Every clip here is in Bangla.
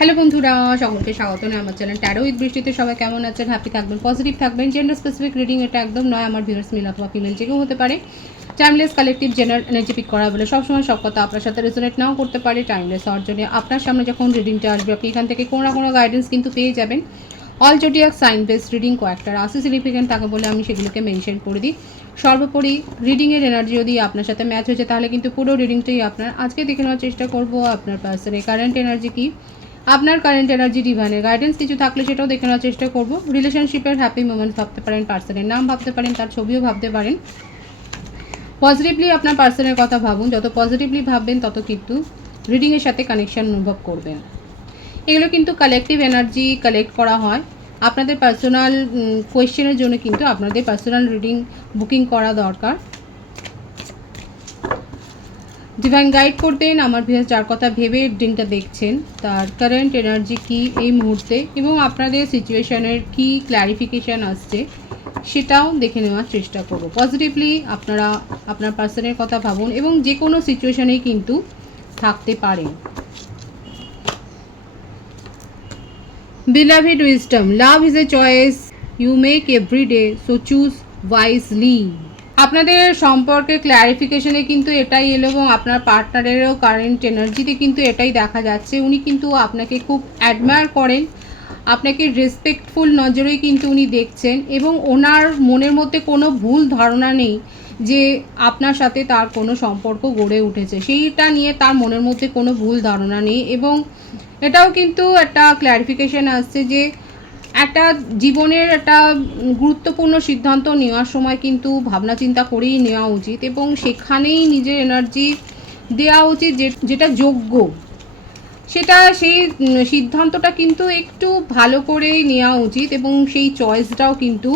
হ্যালো বন্ধুরা, সকলকে স্বাগত জানাই আমার চ্যানেল ট্যারো উইথ বৃষ্টিতে। সবাই কেমন আছেন? হ্যাপি থাকবেন, পজিটিভ থাকবেন। জেন্ডার স্পেসিফিক রিডিং এটা একদম নয়। আমার ভিউয়ার্স মেল অথবা ফিমেল যে কেউ হতে পারে। Timeless collective general energy pick করা বলে সবসময় সব কথা আপনার সাথে রেজোনেট নাও করতে পারে। টাইমলেস হওয়ার জন্য আপনার সামনে যখন রিডিংটা আসবে আপনি এখান থেকে কোনো না কোনো গাইডেন্স কিন্তু পেয়ে যাবেন। All zodiac sign based reading কয়েকটা রাশি সিগনিফিকেন্ট থাকে বলে আমি সেগুলোকে মেনশন করে দিই। সর্বোপরি রিডিংয়ের এনার্জি যদি আপনার সাথে ম্যাচ হয়েছে তাহলে কিন্তু পুরো রিডিংটাই আপনার। আজকে দেখে নেওয়ার চেষ্টা করব আপনার পার্সনের কারেন্ট এনার্জি কী, আপনার কারেন্ট এনার্জি ডিভাইনের গাইডেন্স কিছু থাকলে সেটাও দেখে নেওয়ার চেষ্টা করব। রিলেশনশিপের হ্যাপি মোমেন্ট ভাবতে পারেন, পার্সনের নাম ভাবতে পারেন, তার ছবিও ভাবতে পারেন। পজিটিভলি আপনার পার্সনের কথা ভাবুন। যত পজিটিভলি ভাববেন তত কিন্তু রিডিংয়ের সাথে কানেকশন অনুভব করবেন। এগুলো কিন্তু কালেকটিভ এনার্জি কালেক্ট করা হয়। আপনাদের পার্সোনাল কোয়েশ্চেনের জন্য কিন্তু আপনাদের পার্সোনাল রিডিং বুকিং করা দরকার। ডিভাইন গাইড করবেন আমার ভিউয়ার্স যার কথা ভেবে রিডিংটা দেখছেন, তার কারেন্ট এনার্জি কি এই মুহূর্তে এবং আপনাদের সিচুয়েশনের কি ক্ল্যারিফিকেশান আসছে সেটাও দেখে নেওয়ার চেষ্টা করব। পজিটিভলি আপনারা আপনার পার্সনের কথা ভাবুন এবং যে কোনো সিচুয়েশনেই কিন্তু থাকতে পারেন। Beloved wisdom, love is a choice you make every day, so choose wisely. আপনাদের সম্পর্কে ক্ল্যারিফিকেশনে কিন্তু এটাই এলো এবং আপনার পার্টনারেরও কারেন্ট এনার্জিতে কিন্তু এটাই দেখা যাচ্ছে। উনি কিন্তু আপনাকে খুব অ্যাডমায়ার করেন, আপনাকে রেসপেক্টফুল নজরেই কিন্তু উনি দেখছেন এবং ওনার মনের মধ্যে কোনো ভুল ধারণা নেই যে আপনার সাথে তার কোনো সম্পর্ক গড়ে উঠেছে, সেইটা নিয়ে তার মনের মধ্যে কোনো ভুল ধারণা নেই। এবং এটাও কিন্তু একটা ক্ল্যারিফিকেশান আসছে যে একটা জীবনের একটা গুরুত্বপূর্ণ সিদ্ধান্ত নেওয়ার সময় কিন্তু ভাবনা চিন্তা করেই নেওয়া উচিত এবং সেখানেই নিজের এনার্জি দেওয়া উচিত যেটা যোগ্য, সেটা সেই সিদ্ধান্তটা কিন্তু একটু ভালো করেই নেওয়া উচিত এবং সেই চয়েসটাও কিন্তু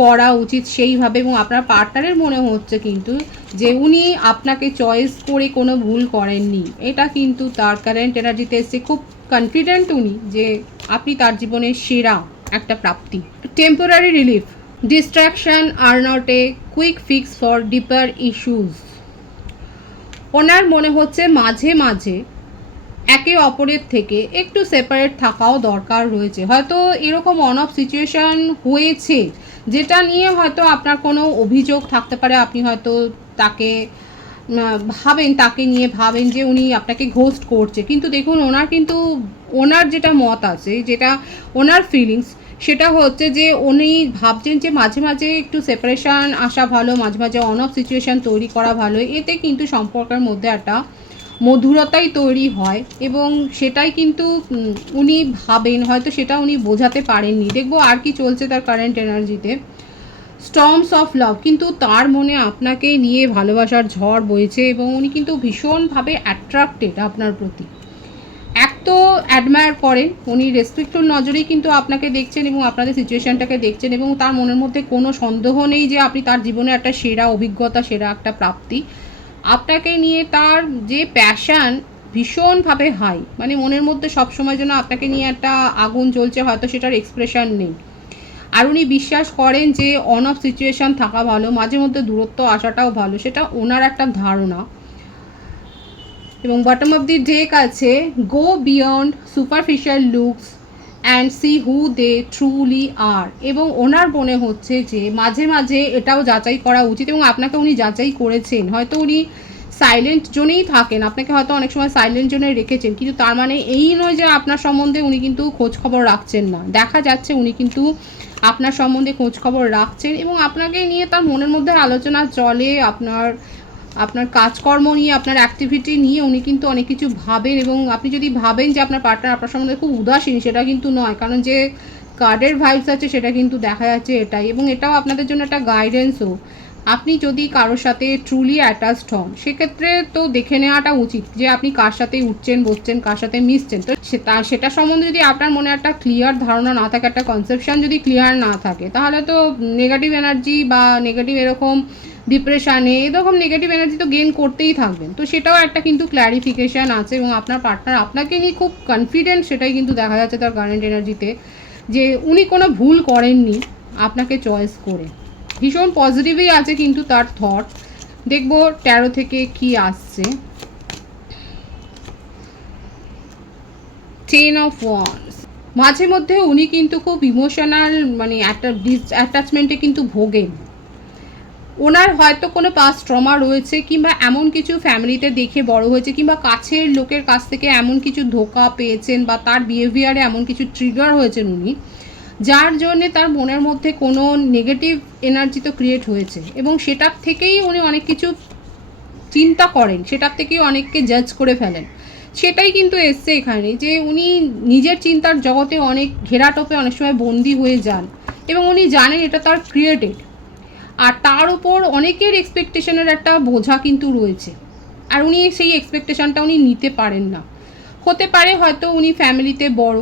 করা উচিত সেইভাবে। এবং আপনার পার্টনারের মনে হচ্ছে কিন্তু যে উনি আপনাকে চয়েস করে কোনো ভুল করেননি, এটা কিন্তু তার কারেন্ট এনার্জিতে এসছে। খুব কনফিডেন্ট উনি যে আপনি তার জীবনের সেরা একটা প্রাপ্তি। টেম্পোরারি রিলিফ, ডিস্ট্রাকশন আর not a quick fix for deeper issues. ওনার মনে হচ্ছে মাঝে মাঝে একে অপরের থেকে একটু সেপারেট থাকাও দরকার রয়েছে। হয়তো এরকম অন অফ সিচুয়েশান হয়েছে যেটা নিয়ে হয়তো আপনার কোনো অভিযোগ থাকতে পারে। আপনি হয়তো তাকে তাকে নিয়ে ভাবেন যে উনি আপনাকে ঘোস্ট করছে, কিন্তু দেখুন ওনার যেটা মত আছে, যেটা ওনার ফিলিংস, সেটা হচ্ছে যে উনি ভাবছেন যে মাঝে মাঝে একটু সেপারেশান আসা ভালো, মাঝে মাঝে অন অফ সিচুয়েশান তৈরি করা ভালো। এতে কিন্তু সম্পর্কের মধ্যে একটা মধুরতাই তৈরি হয় এবং সেটাই কিন্তু উনি ভাবেন, হয়তো সেটা উনি বোঝাতে পারেননি। দেখবো আর কি চলছে তার কারেন্ট এনার্জিতে। স্টর্মস অফ লাভ, কিন্তু তার মনে আপনাকে নিয়ে ভালোবাসার ঝড় বইছে এবং উনি কিন্তু ভীষণভাবে অ্যাট্রাক্টেড আপনার প্রতি। এক তো অ্যাডমায়ার করেন, উনি রেসপেক্টফুল নজরেই কিন্তু আপনাকে দেখছেন এবং আপনাদের সিচুয়েশানটাকে দেখছেন এবং তার মনের মধ্যে কোনো সন্দেহ নেই যে আপনি তার জীবনে একটা সেরা অভিজ্ঞতা, সেরা একটা প্রাপ্তি। আপনাকে নিয়ে তার যে প্যাশান ভীষণভাবে হাই, মানে মনের মধ্যে সবসময় যেন আপনাকে নিয়ে একটা আগুন জ্বলছে, হয়তো সেটার এক্সপ্রেশন নেই। আর উনি বিশ্বাস করেন যে অন অফ সিচুয়েশান থাকা ভালো, মাঝে মধ্যে দূরত্ব আসাটাও ভালো, সেটা ওনার একটা ধারণা। এবং বটম অফ দি ডেক আছে go beyond superficial looks and see who they truly are. এবং ওনার মনে হচ্ছে যে মাঝে মাঝে এটাও যাচাই করা উচিত এবং আপনাকে উনি যাচাই করেছেন। হয়তো উনি সাইলেন্ট জোনেই থাকেন, আপনাকে হয়তো অনেক সময় সাইলেন্ট জোনে রেখেছেন, কিন্তু তার মানে এই নয় যে আপনার সম্বন্ধে উনি কিন্তু খোঁজ খবর রাখছেন না। দেখা যাচ্ছে উনি কিন্তু আপনার সম্বন্ধে খোঁজ খবর রাখছেন এবং আপনাকে নিয়ে তার মনের মধ্যে আলোচনা চলে। আপনার কাজকর্ম নিয়ে, আপনার অ্যাক্টিভিটি নিয়ে উনি কিন্তু অনেক কিছু ভাবেন এবং আপনি যদি ভাবেন যে আপনার পার্টনার আপনার সম্বন্ধে খুব উদাসীন, সেটা কিন্তু নয়, কারণ যে কার্ডের ভাইবস আছে সেটা কিন্তু দেখা যাচ্ছে এটাই। এবং এটাও আপনাদের জন্য একটা গাইডেন্সও। আপনি যদি কারোর সাথে ট্রুলি অ্যাটাচড হন সেক্ষেত্রে তো দেখে নেওয়াটা উচিত যে আপনি কার সাথে উঠছেন বসছেন, কার সাথে মিশছেন। তো সেটা সম্বন্ধে যদি আপনার মনে একটা ক্লিয়ার ধারণা না থাকে, একটা কনসেপশন যদি ক্লিয়ার না থাকে, তাহলে তো নেগেটিভ এনার্জি বা নেগেটিভ এরকম ডিপ্রেশানে এরকম নেগেটিভ এনার্জি তো গেইন করতেই থাকবেন। তো সেটাও একটা কিন্তু ক্ল্যারিফিকেশান আছে এবং আপনার পার্টনার আপনাকে নিয়ে খুব কনফিডেন্ট, সেটাই কিন্তু দেখা যাচ্ছে তার কারেন্ট এনার্জিতে, যে উনি কোনো ভুল করেননি আপনাকে চয়েস করে। ভীষণ পজিটিভই আছে কিন্তু তার থট। দেখবো ট্যারো থেকে কি আসছে। টেন অফ ওয়ান্স, মাঝে মধ্যে উনি কিন্তু খুব ইমোশনাল মানে একটা অ্যাটাচমেন্টে কিন্তু ভোগেন। ওনার হয়তো কোনো পাস্ট ট্রমা রয়েছে, কিংবা এমন কিছু ফ্যামিলিতে দেখে বড় হয়েছে, কিংবা কাছের লোকের কাছ থেকে এমন কিছু ধোঁকা পেয়েছেন বা তার বিহেভিয়ারে এমন কিছু ট্রিগার হয়েছেন উনি, যার জন্যে তার মনের মধ্যে কোনো নেগেটিভ এনার্জি তো ক্রিয়েট হয়েছে, এবং সেটার থেকেই উনি অনেক কিছু চিন্তা করেন, সেটার থেকেই অনেককে জাজ করে ফেলেন। সেটাই কিন্তু এসছে এখানে, যে উনি নিজের চিন্তার জগতে অনেক ঘেরাটোপে অনেক সময় বন্দি হয়ে যান, এবং উনি জানেন এটা তার ক্রিয়েটেড, আর তার উপর অনেকের এক্সপেকটেশনের একটা বোঝা কিন্তু রয়েছে, আর উনি সেই এক্সপেকটেশনটা উনি নিতে পারেন না। হতে পারে হয়তো উনি ফ্যামিলিতে বড়,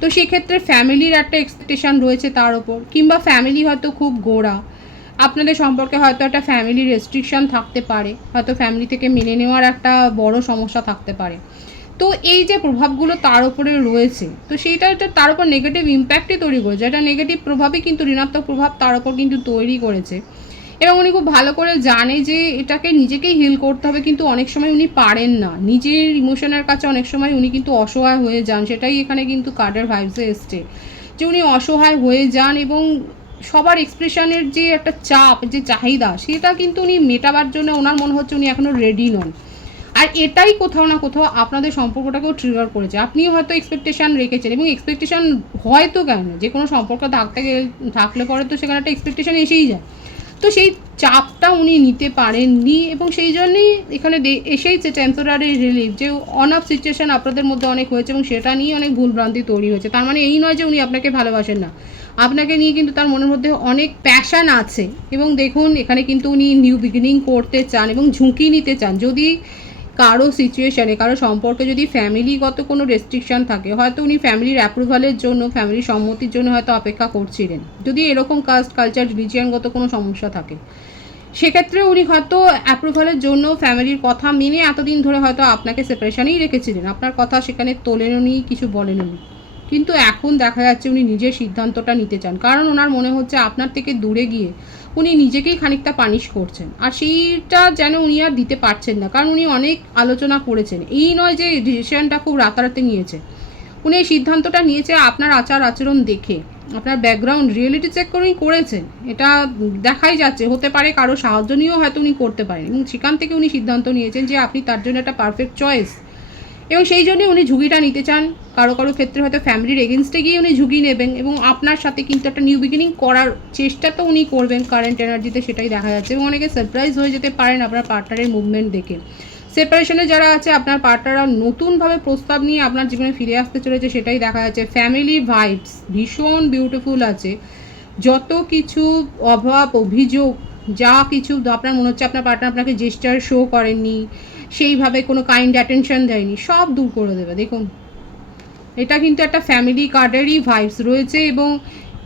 তো সেক্ষেত্রে ফ্যামিলির একটা এক্সপেকটেশান রয়েছে তার ওপর, কিংবা ফ্যামিলি হয়তো খুব গোঁড়া, আপনাদের সম্পর্কে হয়তো একটা ফ্যামিলি রেস্ট্রিকশান থাকতে পারে, হয়তো ফ্যামিলি থেকে মেনে নেওয়ার একটা বড় সমস্যা থাকতে পারে। তো এই যে প্রভাবগুলো তার উপরে রয়েছে, তো সেইটা তার উপর নেগেটিভ ইম্প্যাক্টই তৈরি করেছে, এটা নেগেটিভ প্রভাবই কিন্তু ঋণাত্মক প্রভাব তার উপর কিন্তু তৈরি করেছে। এবং উনি খুব ভালো করে জানে যে এটাকে নিজেকেই হিল করতে হবে, কিন্তু অনেক সময় উনি পারেন না, নিজের ইমোশনের কাছে অনেক সময় উনি কিন্তু অসহায় হয়ে যান। সেটাই এখানে কিন্তু কার্ডের ভাইবসে এসছে, যে উনি অসহায় হয়ে যান, এবং সবার এক্সপ্রেশনের যে একটা চাপ, যে চাহিদা, সেটা কিন্তু উনি মেটাবার জন্য ওনার মনে হচ্ছে উনি এখনও রেডি নন। আর এটাই কোথাও না কোথাও আপনাদের সম্পর্কটাকেও ট্রিগার করেছে। আপনিও হয়তো এক্সপেকটেশান রেখেছেন, এবং এক্সপেকটেশান হয়তো কেন, যে কোনো সম্পর্ক থাকলে পরে তো সেখানে একটা এক্সপেকটেশান এসেই যায়। তো সেই চাপটা উনি নিতে পারেননি, এবং সেই জন্যই এখানে এসেইছে টেম্পোরারি রিলিফ, যে অন অফ সিচুয়েশান আপনাদের মধ্যে অনেক হয়েছে, এবং সেটা নিয়ে অনেক ভুলভ্রান্তি তৈরি হয়েছে। তার মানে এই নয় যে উনি আপনাকে ভালোবাসেন না, আপনাকে নিয়ে কিন্তু তার মনের মধ্যে অনেক প্যাশান আছে। এবং দেখুন এখানে কিন্তু উনি নিউ বিগিনিং করতে চান এবং ঝুঁকি নিতে চান। যদি কারো সিচুয়েশানে, কারো সম্পর্কে যদি ফ্যামিলিগত কোনো রেস্ট্রিকশান থাকে, হয়তো উনি ফ্যামিলির অ্যাপ্রুভালের জন্য, ফ্যামিলির সম্মতির জন্য হয়তো অপেক্ষা করছিলেন। যদি এরকম কাস্ট, কালচার, রিলিজিয়ানগত কোনো সমস্যা থাকে, সেক্ষেত্রে উনি হয়তো অ্যাপ্রুভালের জন্য ফ্যামিলির কথা মেনে এতদিন ধরে হয়তো আপনাকে সেপারেশনেই রেখেছিলেন, আপনার কথা সেখানে তোলেননি, কিছু বলেননি। কিন্তু এখন দেখা যাচ্ছে উনি নিজের সিদ্ধান্তটা নিতে চান, কারণ ওনার মনে হচ্ছে আপনার থেকে দূরে গিয়ে উনি নিজেকেই খানিকটা পানিশ করছেন, আর সেইটা যেন উনি আর দিতে পারছেন না, কারণ উনি অনেক আলোচনা করেছেন। এই নয় যে ডিসিশনটা খুব রাতারাতি নিয়েছে, উনি এই সিদ্ধান্তটা নিয়েছে আপনার আচার আচরণ দেখে, আপনার ব্যাকগ্রাউন্ড রিয়েলিটি চেক করে উনি করেছেন, এটা দেখাই যাচ্ছে। হতে পারে কারো সাহায্য নিয়েও হয়তো উনি করতে পারেন, এবং সেখান থেকে উনি সিদ্ধান্ত নিয়েছেন যে আপনি তার জন্য একটা পারফেক্ট চয়েস, এবং সেই জন্যই উনি ঝুঁকিটা নিতে চান। কারো কারো ক্ষেত্রে হয়তো ফ্যামিলির এগেনস্টে গিয়ে উনি ঝুঁকি নেবেন, এবং আপনার সাথে কিন্তু একটা নিউ বিগিনিং করার চেষ্টা তো উনি করবেন কারেন্ট এনার্জিতে, সেটাই দেখা যাচ্ছে। এবং অনেকে সারপ্রাইজ হয়ে যেতে পারেন আপনার পার্টনারের মুভমেন্ট দেখে। সেপারেশনে যারা আছে, আপনার পার্টনাররা নতুনভাবে প্রস্তাব নিয়ে আপনার জীবনে ফিরে আসতে চলেছে, সেটাই দেখা যাচ্ছে। ফ্যামিলি ভাইবস ভীষণ বিউটিফুল আছে। যত কিছু অভাব, অভিযোগ, যা কিছু আপনার মনে হচ্ছে আপনার পার্টনার আপনাকে জেস্টার শো করেননি, সেইভাবে কোনো কাইন্ড অ্যাটেনশন দেয়নি, সব দূর করে দেবে। দেখুন এটা কিন্তু একটা ফ্যামিলি কার্ডেরই ভাইবস রয়েছে, এবং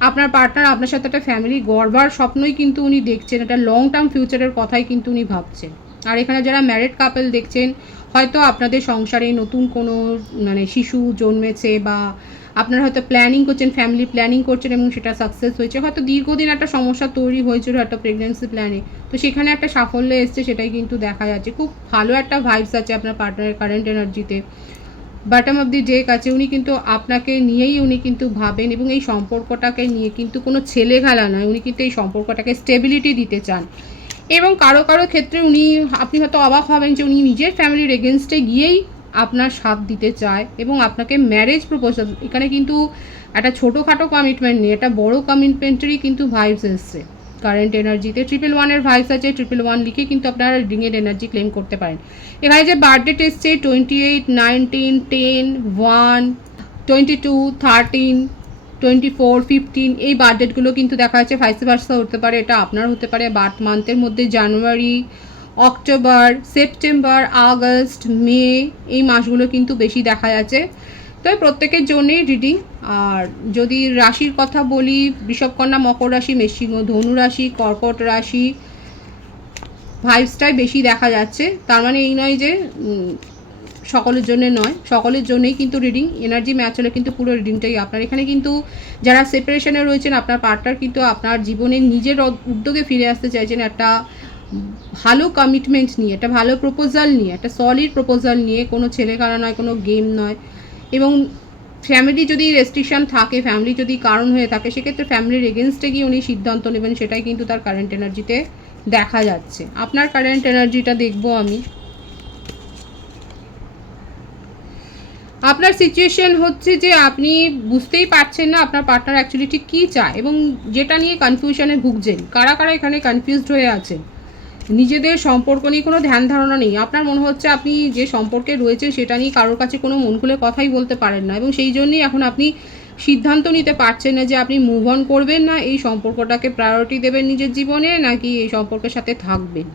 আপনার পার্টনার আপনার সাথে একটা ফ্যামিলি গড়বার স্বপ্নই কিন্তু উনি দেখছেন, একটা লং টার্ম ফিউচারের কথাই কিন্তু উনি ভাবছেন। আর এখানে যারা ম্যারিড কাপল দেখছেন, হয়তো আপনাদের সংসারে নতুন কোনো মানে শিশু জন্মেছে, বা আপনারা হয়তো প্ল্যানিং করছেন, ফ্যামিলি প্ল্যানিং করছেন, এবং সেটা সাকসেস হয়েছে। হয়তো দীর্ঘদিন একটা সমস্যা তৈরি হয়েছিল একটা প্রেগনেন্সি প্ল্যানে, তো সেখানে একটা সাফল্য এসছে, সেটাই কিন্তু দেখা যাচ্ছে। খুব ভালো একটা ভাইবস আছে আপনার পার্টনারের কারেন্ট এনার্জিতে। বটম অফ দি ডেক আছে, উনি কিন্তু আপনাকে নিয়েই উনি কিন্তু ভাবেন, এবং এই সম্পর্কটাকে নিয়ে কিন্তু কোনো ছেলে খেলা নয়, উনি কিন্তু এই সম্পর্কটাকে স্টেবিলিটি দিতে চান। এবং কারো কারো ক্ষেত্রে আপনি হয়তো অবাক হবেন যে উনি নিজের ফ্যামিলির এগেনস্টে গিয়েই আপনার সাথ দিতে চায়, এবং আপনাকে ম্যারেজ প্রপোজাল, এখানে কিন্তু একটা ছোটোখাটো কমিটমেন্ট নেই, একটা বড় কমিটমেন্টেরই কিন্তু ভাইবস এসছে কারেন্ট এনার্জিতে। 111 ভাইবস আছে, 111 লিখে কিন্তু আপনারা রিডিংয়ের এনার্জি ক্লেম করতে পারেন। এখানে যে বার্থডেট এসছে 28, 19, 10, 1, 22, 13, 24, 15, এই বার্থডেটগুলো কিন্তু দেখা যাচ্ছে ভাইস ভার্সা হতে পারে, এটা আপনার হতে পারে। বার্থ মান্থের মধ্যে জানুয়ারি, অক্টোবর, সেপ্টেম্বর, আগস্ট, মে, এই মাসগুলো কিন্তু বেশি দেখা যাচ্ছে। তো প্রত্যেকের জন্যই রিডিং। আর যদি রাশির কথা বলি, বৃষভকন্যা, মকর রাশি, মেষসিংহ, ধনু রাশি, কর্কট রাশি, ভাইবসটাই বেশি দেখা যাচ্ছে। তার মানে এই নয় যে সকলের জন্য নয়, সকলের জন্যই কিন্তু রিডিং। এনার্জি ম্যাচ হলে কিন্তু পুরো রিডিংটাই আপনার। এখানে কিন্তু যারা সেপারেশনে রয়েছেন, আপনার পার্টনার কিন্তু আপনার জীবনে নিজের উদ্যোগে ফিরে আসতে চাইছেন, একটা ভালো কমিটমেন্ট নিয়ে, একটা ভালো প্রপোজাল নিয়ে, একটা সলিড প্রপোজাল নিয়ে, কোনো ছেলেখেলা নয়, কোনো গেম নয়। এবং ফ্যামিলি যদি রেস্ট্রিকশান থাকে, ফ্যামিলি যদি কারণ হয়ে থাকে, সেক্ষেত্রে ফ্যামিলির এগেনস্টে গিয়ে উনি সিদ্ধান্ত নেবেন, সেটাই কিন্তু তার কারেন্ট এনার্জিতে দেখা যাচ্ছে। আপনার কারেন্ট এনার্জিটা দেখবো আমি। আপনার সিচুয়েশন হচ্ছে যে আপনি বুঝতেই পারছেন না আপনার পার্টনার অ্যাকচুয়ালি ঠিক কী চায়, এবং যেটা নিয়ে কনফিউশনে ভুগছেন। কারা কারা এখানে কনফিউজড হয়ে আছেন, নিজেদের সম্পর্ক নিয়ে কোনো ধ্যান ধারণা নেই। আপনার মনে হচ্ছে আপনি যে সম্পর্কে রয়েছে সেটা নিয়ে কারোর কাছে কোনো মন খুলে কথাই বলতে পারেন না, এবং সেই জন্যই এখন আপনি সিদ্ধান্ত নিতে পারছেন না যে আপনি মুভ অন করবেন, না এই সম্পর্কটাকে প্রায়োরিটি দেবেন নিজের জীবনে, নাকি এই সম্পর্কের সাথে থাকবেন।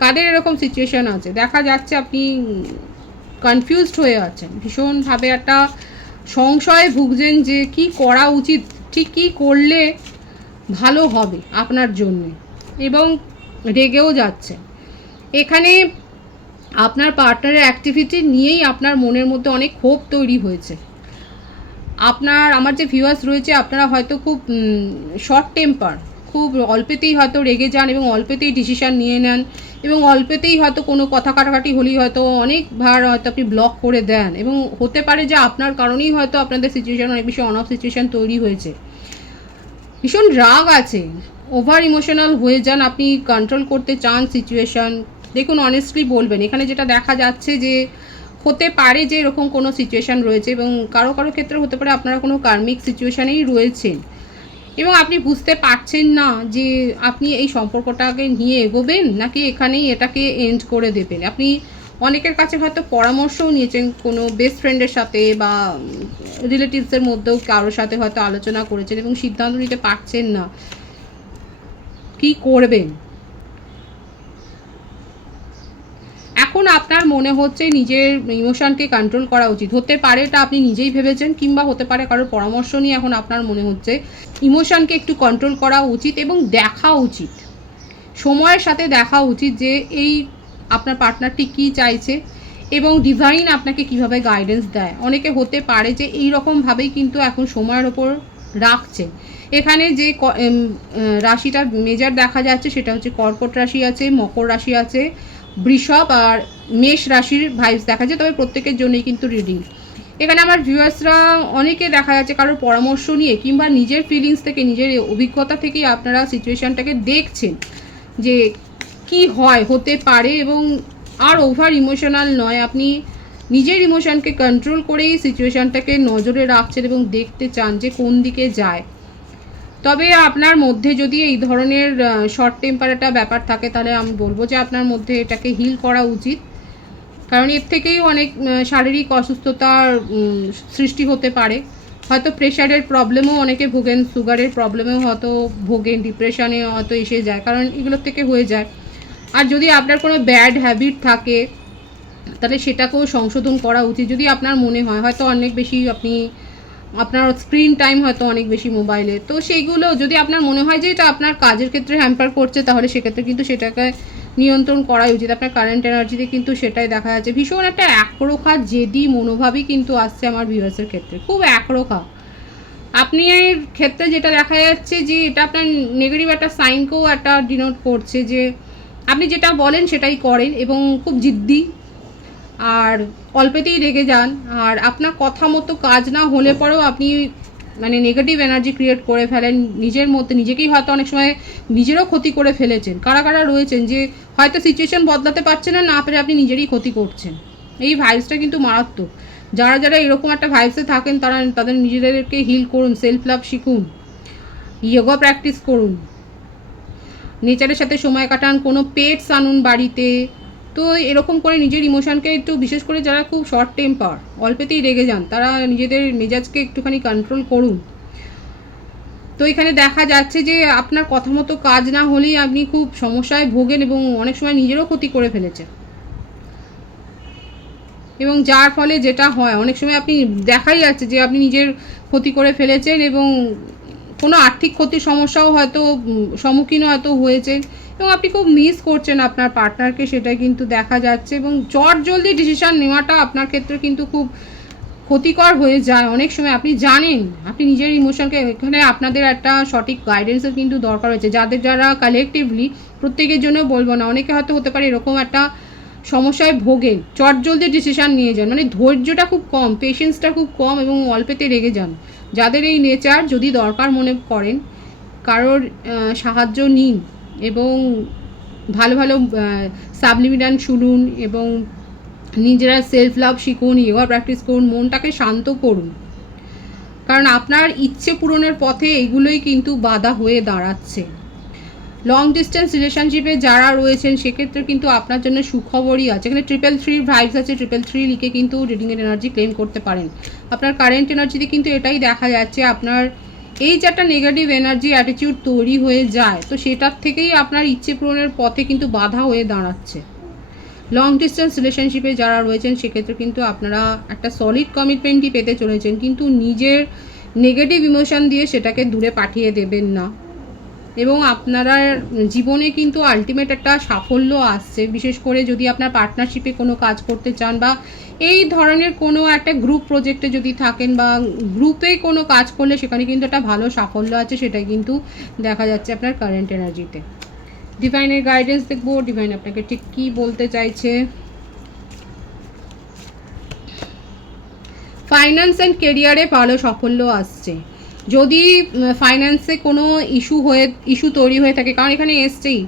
কাদের এরকম সিচুয়েশান আছে দেখা যাচ্ছে, আপনি কনফিউজড হয়ে আছেন, ভীষণভাবে একটা সংশয়ে ভুগছেন যে কি করা উচিত, ঠিক কী করলে ভালো হবে আপনার জন্য, এবং রেগেও যাচ্ছে। এখানে আপনার পার্টনারের অ্যাক্টিভিটি নিয়েই আপনার মনের মধ্যে অনেক ক্ষোভ তৈরি হয়েছে। আমার যে ভিউয়ার্স রয়েছে, আপনারা হয়তো খুব শর্ট টেম্পার, খুব অল্পেতেই হয়তো রেগে যান এবং অল্পেতেই ডিসিশান নিয়ে নেন, এবং অল্পেতেই হয়তো কোনো কথা কাটাকাটি হলেই হয়তো অনেকবার হয়তো আপনি ব্লক করে দেন, এবং হতে পারে যে আপনার কারণেই হয়তো আপনাদের সিচুয়েশান অনেক বেশি অন অফ সিচুয়েশান তৈরি হয়েছে। ভীষণ রাগ আছে, ওভার ইমোশনাল হয়ে যান, আপনি কন্ট্রোল করতে চান সিচুয়েশান। দেখুন, অনেস্টলি বলবেন, এখানে যেটা দেখা যাচ্ছে যে হতে পারে যে এরকম কোনো সিচুয়েশান রয়েছে, এবং কারো কারো ক্ষেত্রে হতে পারে আপনারা কোনো কার্মিক সিচুয়েশানেই রয়েছেন, এবং আপনি বুঝতে পারছেন না যে আপনি এই সম্পর্কটাকে নিয়ে এগোবেন নাকি এখানেই এটাকে এন্ড করে দেবেন। আপনি অনেকের কাছে হয়তো পরামর্শও নিয়েছেন, কোনো বেস্ট ফ্রেন্ডের সাথে বা রিলেটিভসের মধ্যেও কারোর সাথে হয়তো আলোচনা করেছেন, এবং সিদ্ধান্ত নিতে পারছেন না কি করবেন। এখন আপনার মনে হচ্ছে নিজের ইমোশনকে কন্ট্রোল করা উচিত। হতে পারে এটা আপনি নিজেই ভেবেছেন, কিংবা হতে পারে কারোর পরামর্শ নিয়ে এখন আপনার মনে হচ্ছে ইমোশনকে একটু কন্ট্রোল করা উচিত, এবং দেখা উচিত, সময়ের সাথে দেখা উচিত যে এই আপনার পার্টনারটি কী চাইছে এবং ডিভাইন আপনাকে কিভাবে গাইডেন্স দেয়। অনেকে হতে পারে যে এই রকমভাবেই কিন্তু এখন সময়ের ওপর রাখছে। এখানে যে রাশিটা মেজর দেখা যাচ্ছে সেটা হচ্ছে কর্কট রাশি আছে, মকর রাশি আছে, বৃষভ আর মেষ রাশির ভাইবস দেখা যায়, তবে প্রত্যেকের জন্যই কিন্তু রিডিং। এখানে আমার ভিউয়ার্সরা অনেকে দেখা যাচ্ছে কারোর পরামর্শ নিয়ে কিংবা নিজের ফিলিংস থেকে, নিজের অভিজ্ঞতা থেকেই আপনারা সিচুয়েশানটাকে দেখছেন যে কি হয়, হতে পারে, এবং আর ওভার ইমোশনাল নয়, আপনি নিজের ইমোশনকে কন্ট্রোল করেই সিচুয়েশানটাকে নজরে রাখছেন এবং দেখতে চান যে কোন দিকে যায়। তবে আপনার মধ্যে যদি এই ধরনের শর্ট টেম্পার একটা ব্যাপার থাকে, তাহলে আমি বলবো যে আপনার মধ্যে এটাকে হিল করা উচিত, কারণ এর থেকেই অনেক শারীরিক অসুস্থতার সৃষ্টি হতে পারে। হয়তো প্রেশারের প্রবলেমও অনেকে ভোগেন, সুগারের প্রবলেমেও হয়তো ভোগেন, ডিপ্রেশনে হয়তো এসে যায়, কারণ এগুলোর থেকে হয়ে যায়। আর যদি আপনার কোনো ব্যাড হ্যাবিট থাকে তাহলে সেটাকেও সংশোধন করা উচিত। যদি আপনার মনে হয় হয়তো অনেক বেশি আপনার স্ক্রিন টাইম হয়তো অনেক বেশি মোবাইলে, তো সেইগুলো যদি আপনার মনে হয় যে এটা আপনার কাজের ক্ষেত্রে হ্যাম্পার করছে, তাহলে সেক্ষেত্রে কিন্তু সেটাকে নিয়ন্ত্রণ করাই উচিত। আপনার কারেন্ট এনার্জিতে কিন্তু সেটাই দেখা যাচ্ছে। ভীষণ একটা একরোখা জেদি মনোভাবই কিন্তু আসছে আমার ভিউয়ার্সের ক্ষেত্রে, খুব একরোখা। আপনি এর ক্ষেত্রে যেটা দেখা যাচ্ছে যে এটা আপনার নেগেটিভ একটা সাইনকেও একটা ডিনোট করছে, যে আপনি যেটা বলেন সেটাই করেন এবং খুব জিদ্দি, আর অল্পেতেই রেগে যান, আর আপনার কথা মতো কাজ না হলে পরেও আপনি মানে নেগেটিভ এনার্জি ক্রিয়েট করে ফেলেন নিজের মধ্যে, নিজেকেই হয়তো অনেক সময় নিজেরও ক্ষতি করে ফেলেছেন। কারা কারা রয়েছেন যে হয়তো সিচুয়েশন বদলাতে পারছেন না, না পেরে আপনি নিজেরই ক্ষতি করছেন। এই ভাইবসটা কিন্তু মারাত্মক। যারা যারা এরকম একটা ভাইবসে থাকেন তাদের নিজেদেরকে হিল করুন, সেলফ লাভ শিখুন, যোগা প্র্যাকটিস করুন, নেচারের সাথে সময় কাটান, কোনো পেটস আনুন বাড়িতে। তো এরকম করে নিজের ইমোশনকে একটু, বিশেষ করে যারা খুব শর্ট টেম্পার, অল্পেতেই রেগে যান, তারা নিজেদের মেজাজকে একটুখানি কন্ট্রোল করুন। তো এখানে দেখা যাচ্ছে যে আপনার কথা মতো কাজ না হলেই আপনি খুব সমস্যায় ভোগেন এবং অনেক সময় নিজেরও ক্ষতি করে ফেলেছেন, এবং যার ফলে যেটা হয় অনেক সময় আপনি দেখাই যাচ্ছে যে আপনি নিজের ক্ষতি করে ফেলেছেন, এবং কোনো আর্থিক ক্ষতির সমস্যাও হয়তো সম্মুখীন হয়তো হয়েছেন, এবং আপনি খুব মিস করছেন আপনার পার্টনারকে, সেটা কিন্তু দেখা যাচ্ছে। এবং জলদি ডিসিশান নেওয়াটা আপনার ক্ষেত্রে কিন্তু খুব ক্ষতিকর হয়ে যায় অনেক সময়। আপনি জানেন আপনি নিজের ইমোশনকে, এখানে আপনাদের একটা সঠিক গাইডেন্সের কিন্তু দরকার হয়েছে, যারা কালেকটিভলি, প্রত্যেকের জন্য বলবো না, অনেকে হয়তো হতে পারে এরকম একটা সমস্যায় ভোগেন, চটজলদি ডিসিশান নিয়ে যান, মানে ধৈর্যটা খুব কম, পেশেন্সটা খুব কম এবং অল্পেতে রেগে যান। যাদের এই নেচার, যদি দরকার মনে করেন কারোর সাহায্য নিন এবং ভালো ভালো সাবলিমিনাল শুনুন এবং নিজেরা সেলফ লাভ শিখুন, ইয়োগা প্র্যাকটিস করুন, মনটাকে শান্ত করুন, কারণ আপনার ইচ্ছে পূরণের পথে এগুলোই কিন্তু বাধা হয়ে দাঁড়াচ্ছে। লং ডিস্টেন্স রিলেশনশিপে যারা রয়েছেন সেক্ষেত্রে কিন্তু আপনার জন্য সুখবরই আছে। এখানে 333 ভাইবস আছে, 333 লিখে কিন্তু রিডিংয়ের এনার্জি ক্লেম করতে পারেন। আপনার কারেন্ট এনার্জিতে কিন্তু এটাই দেখা যাচ্ছে, আপনার এই যে একটা নেগেটিভ এনার্জি অ্যাটিটিউড তৈরি হয়ে যায়, তো সেটার থেকেই আপনার ইচ্ছে পূরণের পথে কিন্তু বাধা হয়ে দাঁড়াচ্ছে। লং ডিস্টেন্স রিলেশনশিপে যারা রয়েছেন সেক্ষেত্রে কিন্তু আপনারা একটা সলিড কমিটমেন্টই পেতে চলেছেন, কিন্তু নিজের নেগেটিভ ইমোশন দিয়ে সেটাকে দূরে পাঠিয়ে দেবেন না। এবং আপনারা জীবনে কিন্তু আলটিমেট একটা সাফল্য আসছে, বিশেষ করে যদি আপনার পার্টনারশিপে কোনো কাজ করতে চান বা এই ধরনের কোনো একটা গ্রুপ প্রজেক্টে যদি থাকেন বা গ্রুপে কোনো কাজ করলে সেখানে কিন্তু একটা ভালো সাফল্য আছে, সেটাই কিন্তু দেখা যাচ্ছে আপনার কারেন্ট এনার্জিতে। ডিভাইনের গাইডেন্স দেখবো, ডিভাইন আপনাকে ঠিক কী বলতে চাইছে। ফাইন্যান্স অ্যান্ড কেরিয়ারে ভালো সাফল্য আসছে। যদি ফাইন্যান্সে কোনো ইস্যু তৈরি হয়ে থাকে, কারণ এখানে এসছেই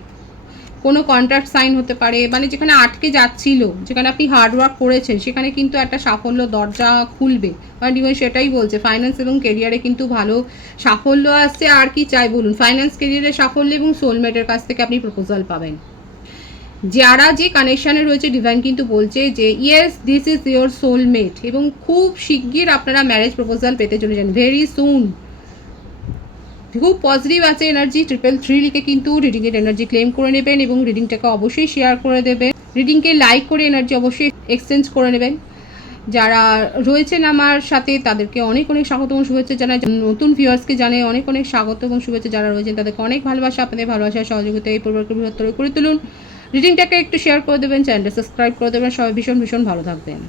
কোনো কন্ট্রাক্ট সাইন হতে পারে, মানে যেখানে আটকে যাচ্ছিল, যেখানে আপনি হার্ডওয়ার্ক করেছেন সেখানে কিন্তু একটা সাফল্য দরজা খুলবে, কারণ ডিভাইন সেটাই বলছে। ফাইন্যান্স এবং কেরিয়ারে কিন্তু ভালো সাফল্য আসছে। আর কি চাই বলুন, ফাইন্যান্স কেরিয়ারে সাফল্য এবং সোলমেটের কাছ থেকে আপনি প্রপোজাল পাবেন। যারা যে কানেকশানে রয়েছে ডিভাইন কিন্তু বলছে যে yes this is your soulmate, এবং খুব শিগগির আপনারা ম্যারেজ প্রপোজাল পেতে চলেছেন, ভেরি সুন। খুব পজিটিভ আছে এনার্জি। 333 লিখে কিন্তু রিডিংয়ের এনার্জি ক্লেম করে নেবেন এবং রিডিংটাকে অবশ্যই শেয়ার করে দেবেন। রিডিংকে লাইক করে এনার্জি অবশ্যই এক্সচেঞ্জ করে নেবেন। যারা রয়েছেন আমার সাথে তাদেরকে অনেক অনেক স্বাগত এবং শুভেচ্ছা জানাই। নতুন ভিউয়ার্সকে জানাই অনেক অনেক স্বাগত এবং শুভেচ্ছা। যারা রয়েছেন তাদেরকে অনেক ভালোবাসা। আপনাদের ভালোবাসার সহযোগিতা এই পরিবারকে বৃহত্তর করে তুলুন। রিডিংটাকে একটু শেয়ার করে দেবেন, চ্যানেলটা সাবস্ক্রাইব করে দেবেন। সবাই ভীষণ ভীষণ ভালো থাকবেন।